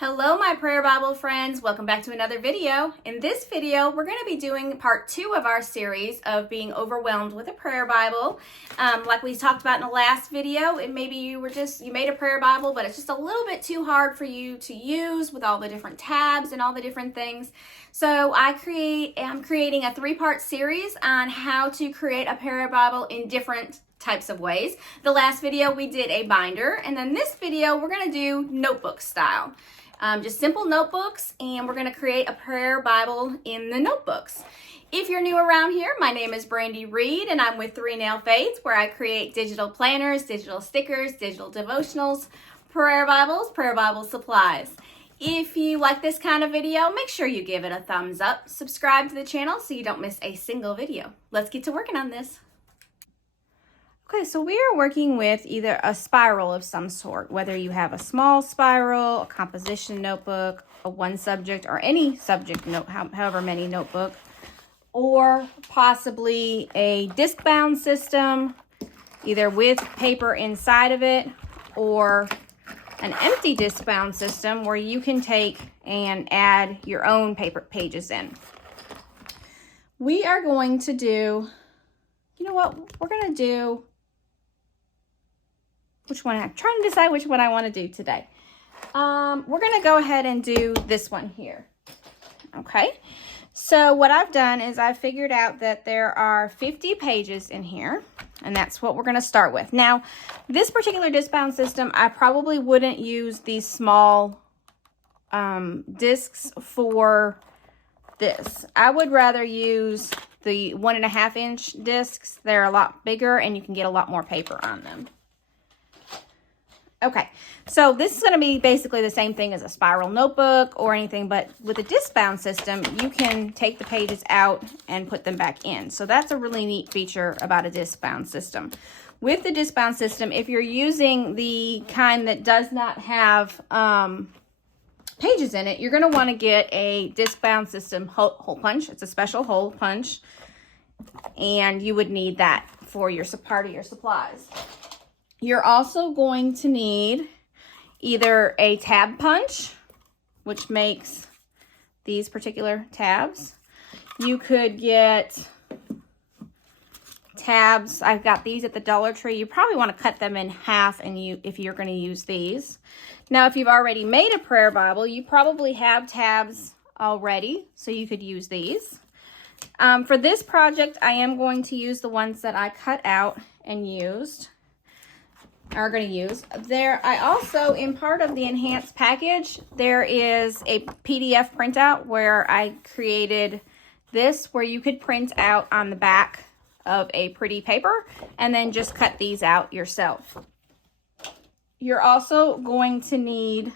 Hello, my prayer Bible friends. Welcome back to another video. In this video, we're going to be doing part 2 of our series of being overwhelmed with a prayer Bible. Like we talked about in the last video, and maybe you made a prayer Bible, but it's just a little bit too hard for you to use with all the different tabs and all the different things. So I'm creating a 3-part series on how to create a prayer Bible in different types of ways. The last video we did a binder, and then this video we're going to do notebook style. Just simple notebooks, and we're going to create a prayer Bible in the notebooks. If you're new around here, my name is Brandy Reed, and I'm with 3 Nail Faith, where I create digital planners, digital stickers, digital devotionals, prayer Bible supplies. If you like this kind of video, make sure you give it a thumbs up, subscribe to the channel so you don't miss a single video. Let's get to working on this. Okay, so we are working with either a spiral of some sort, whether you have a small spiral, a composition notebook, a one subject, or any subject note, however many notebook, or possibly a disc-bound system, either with paper inside of it, or an empty disc-bound system where you can take and add your own paper pages in. We are going to do, you know what, we're going to do which one. I'm trying to decide which one I want to do today. We're going to go ahead and do this one here. Okay. So what I've done is I've figured out that there are 50 pages in here, and that's what we're going to start with. Now, this particular disc-bound system, I probably wouldn't use these small discs for this. I would rather use the 1.5 inch discs. They're a lot bigger, and you can get a lot more paper on them. Okay, so this is going to be basically the same thing as a spiral notebook or anything, but with a disc-bound system, you can take the pages out and put them back in. So that's a really neat feature about a disc-bound system. With the disc-bound system, if you're using the kind that does not have pages in it, you're going to want to get a disc-bound system hole punch. It's a special hole punch, and you would need that for your part of your supplies. You're also going to need either a tab punch, which makes these particular tabs. You could get tabs. I've got these at the Dollar Tree. You probably want to cut them in half if you're going to use these. Now, if you've already made a prayer Bible, you probably have tabs already, so you could use these. For this project, I am going to use the ones that I cut out and used. I also, in part of the enhanced package, there is a PDF printout where I created this, where you could print out on the back of a pretty paper and then just cut these out yourself. You're also going to need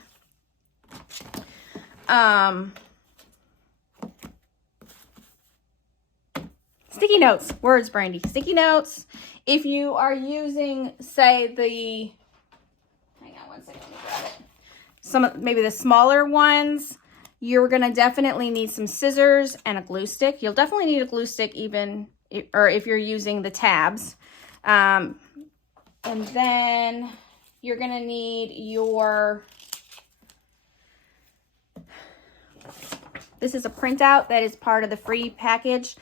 sticky notes. Words, Brandy. Sticky notes. If you are using, say, hang on one second, let me grab it. Maybe the smaller ones, you're going to definitely need some scissors and a glue stick. You'll definitely need a glue stick if you're using the tabs. And then you're going to need this is a printout that is part of the free package.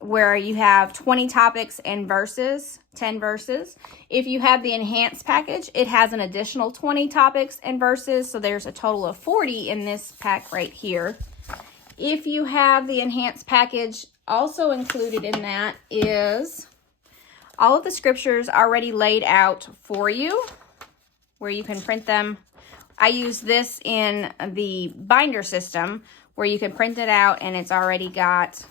Where you have 20 topics and verses, 10 verses. If you have the enhanced package, it has an additional 20 topics and verses, so there's a total of 40 in this pack right here. If you have the enhanced package, also included in that is all of the scriptures already laid out for you, where you can print them. I use this in the binder system, where you can print it out and it's already got,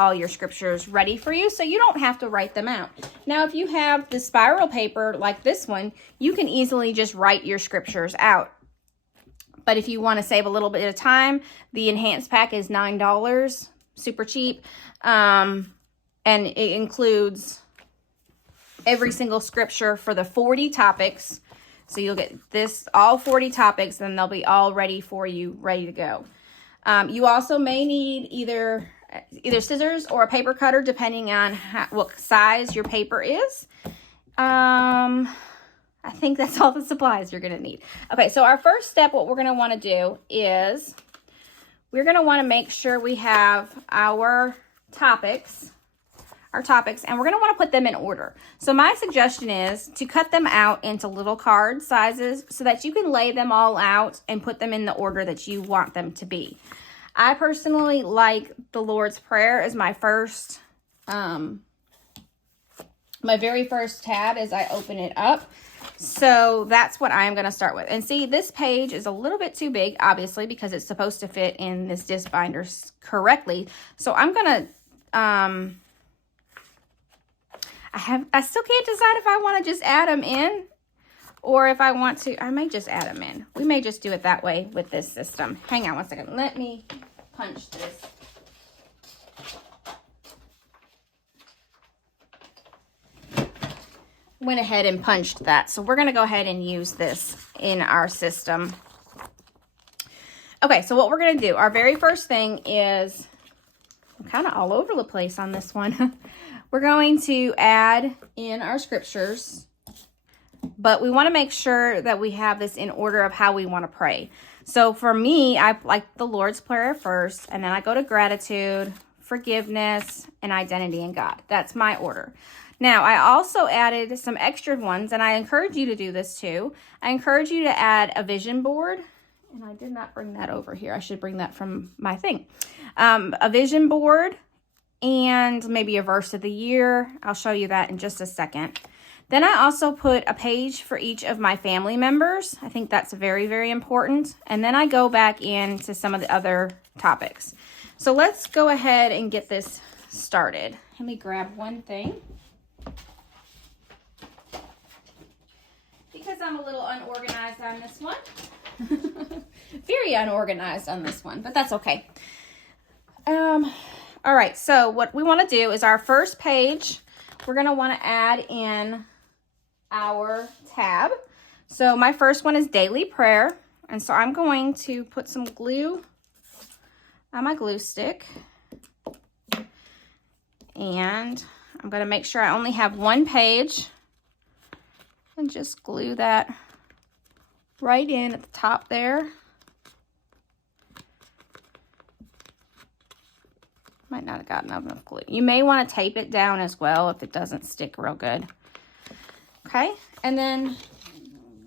all your scriptures ready for you, so you don't have to write them out. Now, if you have the spiral paper like this one, you can easily just write your scriptures out. But if you want to save a little bit of time, the enhanced pack is $9, super cheap, and it includes every single scripture for the 40 topics. So you'll get all 40 topics, and they'll be all ready for you, ready to go. You also may need either scissors or a paper cutter, depending on what size your paper is. I I think that's all the supplies you're going to need. Okay, so our first step, what we're going to want to do is we're going to want to make sure we have our topics, and we're going to want to put them in order. So my suggestion is to cut them out into little card sizes so that you can lay them all out and put them in the order that you want them to be. I personally like the Lord's Prayer as my first, my very first tab as I open it up. So that's what I'm going to start with. And see, this page is a little bit too big, obviously, because it's supposed to fit in this disc binder correctly. So I'm going to, I still can't decide if I want to just add them in or if I want to, I may just add them in. We may just do it that way with this system. Hang on one second. Let me punch this. Went ahead and punched that. So we're going to go ahead and use this in our system. Okay, so what we're going to do, our very first thing is, I'm kind of all over the place on this one. We're going to add in our scriptures, but we want to make sure that we have this in order of how we want to pray. So for me, I like the Lord's Prayer first, and then I go to gratitude, forgiveness, and identity in God. That's my order. Now, I also added some extra ones, and I encourage you to do this too. I encourage you to add a vision board, and I did not bring that over here. I should bring that from my thing. A vision board and maybe a verse of the year. I'll show you that in just a second. Then I also put a page for each of my family members. I think that's very, very important. And then I go back into some of the other topics. So let's go ahead and get this started. Let me grab one thing. Because I'm a little unorganized on this one. Very unorganized on this one, but that's okay. All right, so what we want to do is our first page, we're going to want to add in our tab. So my first one is daily prayer. And so I'm going to put some glue on my glue stick. And I'm going to make sure I only have one page. And just glue that right in at the top there. Might not have gotten enough glue. You may want to tape it down as well if it doesn't stick real good. Okay, and then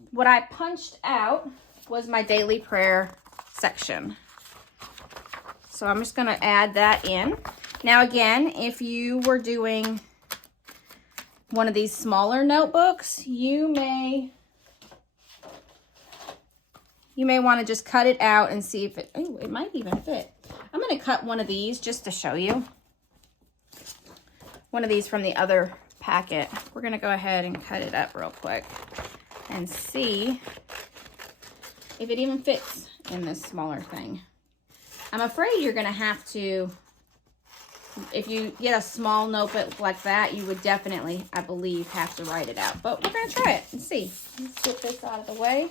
what I punched out was my daily prayer section. So I'm just going to add that in. Now again, if you were doing one of these smaller notebooks, you may want to just cut it out and see if it, oh, it might even fit. I'm going to cut one of these just to show you. One of these from the other packet. We're going to go ahead and cut it up real quick and see if it even fits in this smaller thing. I'm afraid you're going to have to, if you get a small notebook like that, you would definitely, I believe, have to write it out. But we're going to try it and see. Let's get this out of the way.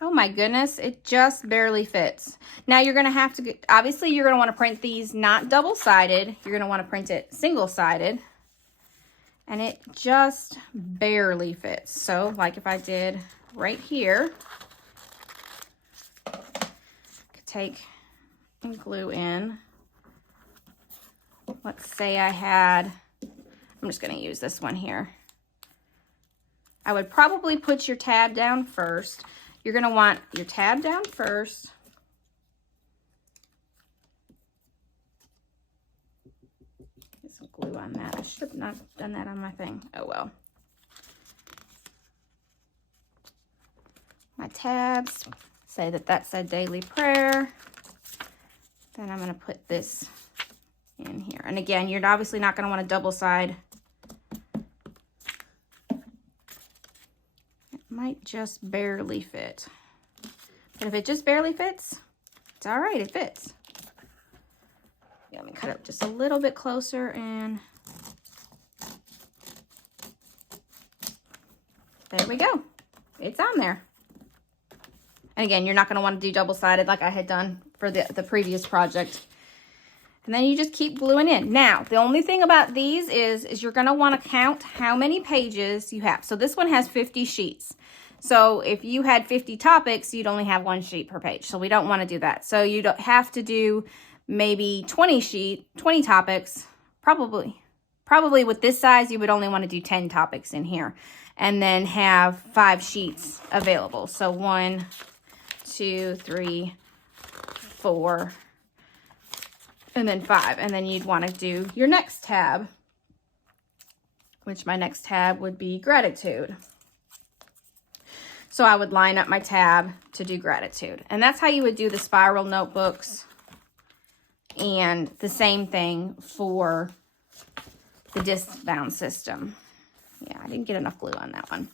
Oh my goodness, it just barely fits. Now you're going to have to, obviously you're going to want to print these not double-sided. You're going to want to print it single-sided. And it just barely fits. So like if I did right here, I could take and glue in. Let's say I had, I'm just going to use this one here. I would probably put your tab down first. You're going to want your tab down first. Get some glue on that. I should have not done that on my thing. Oh well. My tabs say that that said daily prayer. Then I'm going to put this in here. And again, you're obviously not going to want to double side. Might just barely fit. But if it just barely fits, it's all right, it fits. Yeah, let me cut it just a little bit closer and there we go. It's on there. And again, you're not going to want to do double-sided like I had done for the previous project. And then you just keep gluing in. Now, the only thing about these is you're going to want to count how many pages you have. So this one has 50 sheets. So if you had 50 topics, you'd only have 1 sheet per page. So we don't want to do that. So you don't have to do maybe 20 topics. Probably with this size, you would only want to do 10 topics in here. And then have 5 sheets available. So 1, 2, 3, 4, and then 5. And then you'd want to do your next tab, which my next tab would be gratitude. So I would line up my tab to do gratitude. And that's how you would do the spiral notebooks. And the same thing for the disc bound system. Yeah, I didn't get enough glue on that one.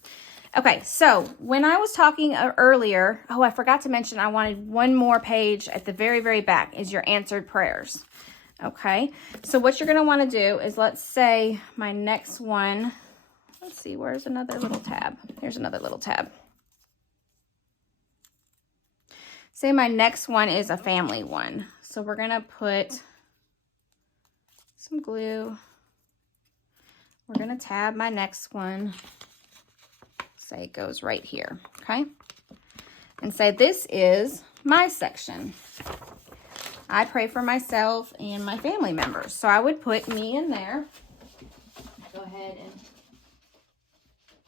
Okay, so when I was talking earlier, oh, I forgot to mention I wanted one more page at the very, very back is your answered prayers. Okay, so what you're going to want to do is, let's say my next one, let's see, where's another little tab? Here's another little tab. Say my next one is a family one. So we're going to put some glue. We're going to tab my next one. Say it goes right here, okay? And say this is my section. I pray for myself and my family members. So I would put me in there. Go ahead and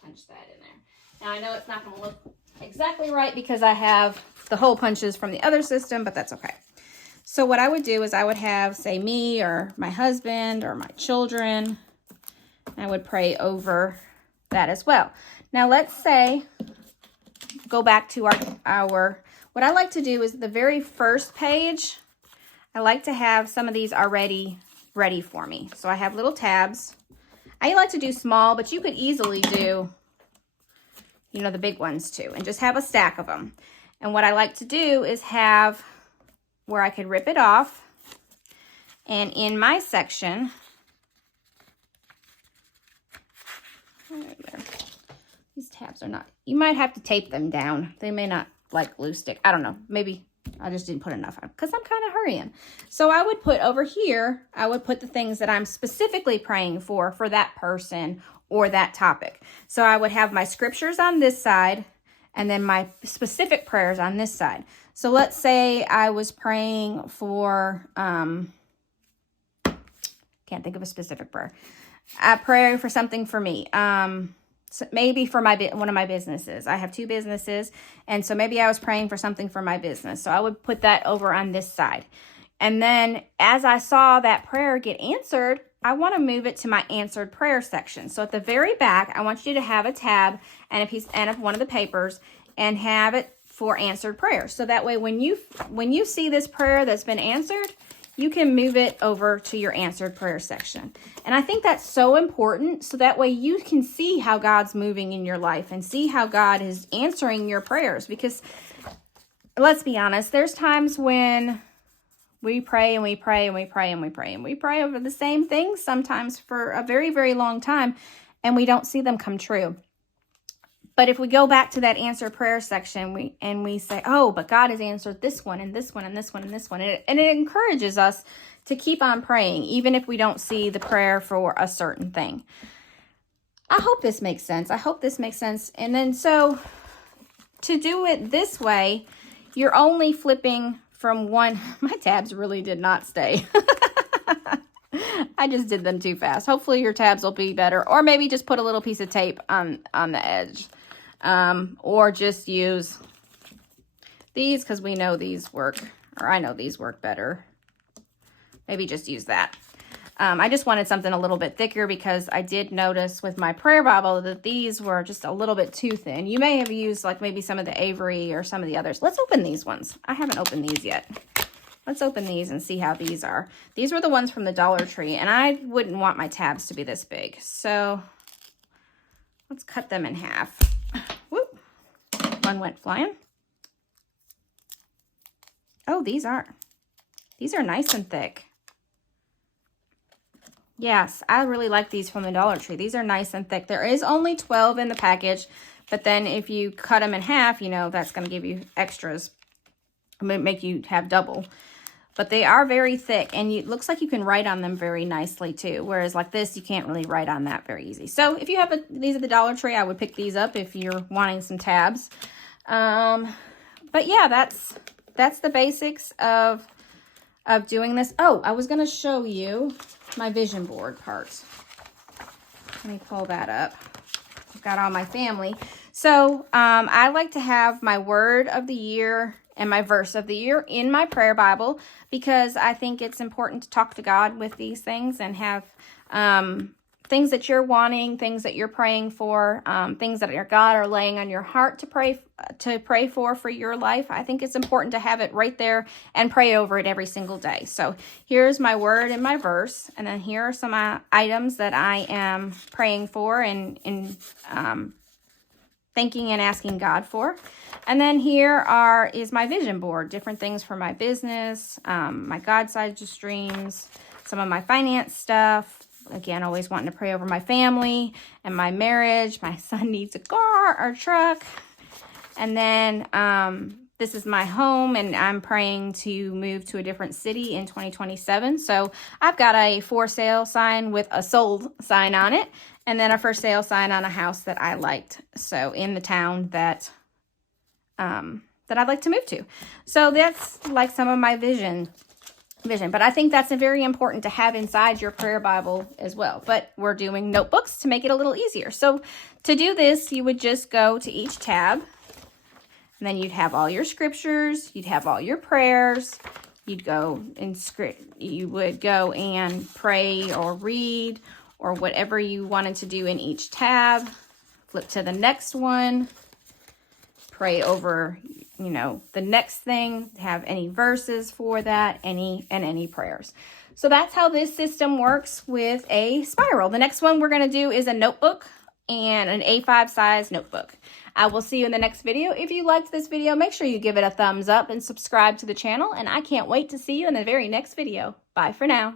punch that in there. Now I know it's not going to look exactly right because I have the hole punches from the other system, but that's okay. So what I would do is I would have, say, me or my husband or my children. I would pray over that as well. Now let's say, go back to our, what I like to do is the very first page, I like to have some of these already ready for me. So I have little tabs. I like to do small, but you could easily do, you know, the big ones too, and just have a stack of them. And what I like to do is have where I could rip it off. And in my section, there. These tabs are not, you might have to tape them down. They may not like glue stick. I don't know. Maybe I just didn't put enough on because I'm kind of hurrying. So I would put over here, I would put the things that I'm specifically praying for that person or that topic. So I would have my scriptures on this side and then my specific prayers on this side. So let's say I was praying for, can't think of a specific prayer. I pray for something for me. So maybe for one of my businesses. I have 2 businesses, and so maybe I was praying for something for my business. So I would put that over on this side. And then as I saw that prayer get answered, I want to move it to my answered prayer section. So at the very back, I want you to have a tab and a piece and of one of the papers and have it for answered prayer. So that way when you see this prayer that's been answered, you can move it over to your answered prayer section. And I think that's so important, so that way you can see how God's moving in your life and see how God is answering your prayers. Because let's be honest, there's times when we pray and we pray and we pray and we pray and we pray over the same things sometimes for a very, very long time, and we don't see them come true. But if we go back to that answer prayer section we say, oh, but God has answered this one and this one and this one and this one. And it encourages us to keep on praying, even if we don't see the prayer for a certain thing. I hope this makes sense. I hope this makes sense. And then so to do it this way, you're only flipping from one. My tabs really did not stay. I just did them too fast. Hopefully your tabs will be better. Or maybe just put a little piece of tape on the edge. Or just use these because we know these work, or I know these work better. Maybe just use that. I just wanted something a little bit thicker because I did notice with my prayer Bible that these were just a little bit too thin. You may have used like maybe some of the Avery or some of the others. Let's open these ones. I haven't opened these yet. Let's open these and see how these are. These were the ones from the Dollar Tree, and I wouldn't want my tabs to be this big. So let's cut them in half. Whoop. One went flying. Oh, these are nice and thick. Yes, I really like these from the Dollar Tree. These are nice and thick. There is only 12 in the package, but then if you cut them in half, you know, that's going to give you extras. Make you have double. but they are very thick, and it looks like you can write on them very nicely too, whereas like this, you can't really write on that very easy. So if you have these at the Dollar Tree, I would pick these up if you're wanting some tabs. But yeah, that's the basics of doing this. Oh, I was going to show you my vision board part. Let me pull that up. I've got all my family. So I like to have my word of the year and my verse of the year in my prayer Bible, because I think it's important to talk to God with these things and have things that you're wanting, things that you're praying for, things that God are laying on your heart to pray for your life. I think it's important to have it right there and pray over it every single day. So here's my word and my verse, and then here are some items that I am praying for and thanking and asking God for. And then here is my vision board, different things for my business, my God-sized dreams, some of my finance stuff. Again, always wanting to pray over my family and my marriage. My son needs a car or truck. And then this is my home, and I'm praying to move to a different city in 2027. So I've got a for sale sign with a sold sign on it, and then a for sale sign on a house that I liked. So in the town that I'd like to move to. So that's like some of my vision. But I think that's very important to have inside your prayer Bible as well. But we're doing notebooks to make it a little easier. So to do this, you would just go to each tab, and then you'd have all your scriptures, you'd have all your prayers, you would go and pray or read or whatever you wanted to do in each tab. Flip to the next one, pray over the next thing, have any verses for that, any prayers. So that's how this system works with a spiral. The next one we're going to do is a notebook and an A5 size notebook. I will see you in the next video. If you liked this video, make sure you give it a thumbs up and subscribe to the channel, and I can't wait to see you in the very next video. Bye for now.